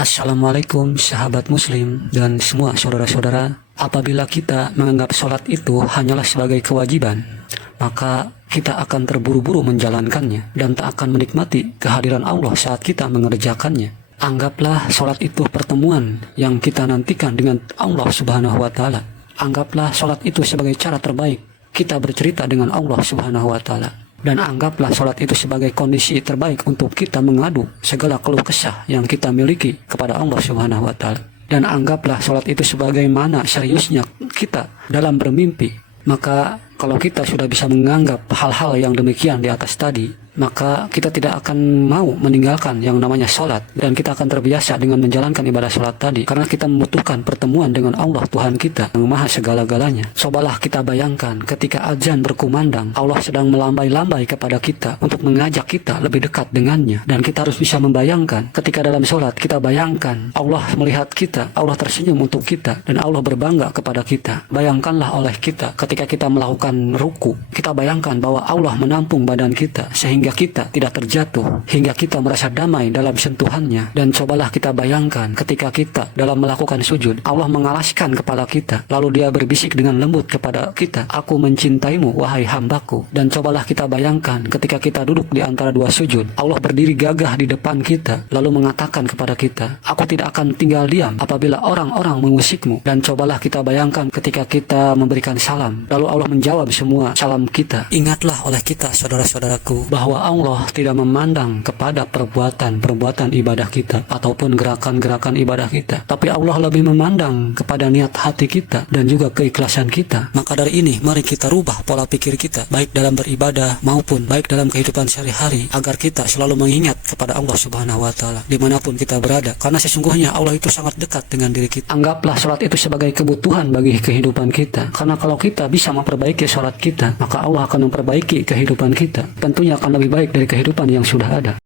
Assalamualaikum sahabat muslim dan semua saudara-saudara. Apabila kita menganggap sholat itu hanyalah sebagai kewajiban, maka kita akan terburu-buru menjalankannya dan tak akan menikmati kehadiran Allah saat kita mengerjakannya. Anggaplah sholat itu pertemuan yang kita nantikan dengan Allah Subhanahu wa Ta'ala. Anggaplah sholat itu sebagai cara terbaik kita bercerita dengan Allah Subhanahu wa Ta'ala. Dan anggaplah sholat itu sebagai kondisi terbaik untuk kita mengadu segala keluh kesah yang kita miliki kepada Allah Subhanahu wa Ta'ala. Dan anggaplah sholat itu sebagaimana seriusnya kita dalam bermimpi. Maka kalau kita sudah bisa menganggap hal-hal yang demikian di atas tadi, maka kita tidak akan mau meninggalkan yang namanya sholat, dan kita akan terbiasa dengan menjalankan ibadah sholat tadi, karena kita membutuhkan pertemuan dengan Allah Tuhan kita yang maha segala-galanya. Cobalah kita bayangkan ketika azan berkumandang, Allah sedang melambai-lambai kepada kita untuk mengajak kita lebih dekat dengannya. Dan kita harus bisa membayangkan ketika dalam sholat kita bayangkan Allah melihat kita, Allah tersenyum untuk kita, dan Allah berbangga kepada kita. Bayangkanlah oleh kita ketika kita melakukan ruku, kita bayangkan bahwa Allah menampung badan kita sehingga kita tidak terjatuh, hingga kita merasa damai dalam sentuhannya. Dan cobalah kita bayangkan ketika kita dalam melakukan sujud, Allah mengalaskan kepala kita, lalu dia berbisik dengan lembut kepada kita, "Aku mencintaimu wahai hambaku." Dan cobalah kita bayangkan ketika kita duduk di antara dua sujud, Allah berdiri gagah di depan kita, lalu mengatakan kepada kita, "Aku tidak akan tinggal diam apabila orang-orang mengusikmu." Dan cobalah kita bayangkan ketika kita memberikan salam, lalu Allah menjawab semua salam kita. Ingatlah oleh kita saudara-saudaraku bahwa Allah tidak memandang kepada perbuatan ibadah kita ataupun gerakan-gerakan ibadah kita, tapi Allah lebih memandang kepada niat hati kita dan juga keikhlasan kita. Maka dari ini mari kita rubah pola pikir kita, baik dalam beribadah maupun baik dalam kehidupan sehari-hari, agar kita selalu mengingat kepada Allah Subhanahu wa Ta'ala dimanapun kita berada, karena sesungguhnya Allah itu sangat dekat dengan diri kita. Anggaplah sholat itu sebagai kebutuhan bagi kehidupan kita, karena kalau kita bisa memperbaiki sholat kita, maka Allah akan memperbaiki kehidupan kita. Tentunya akan lebih baik dari kehidupan yang sudah ada.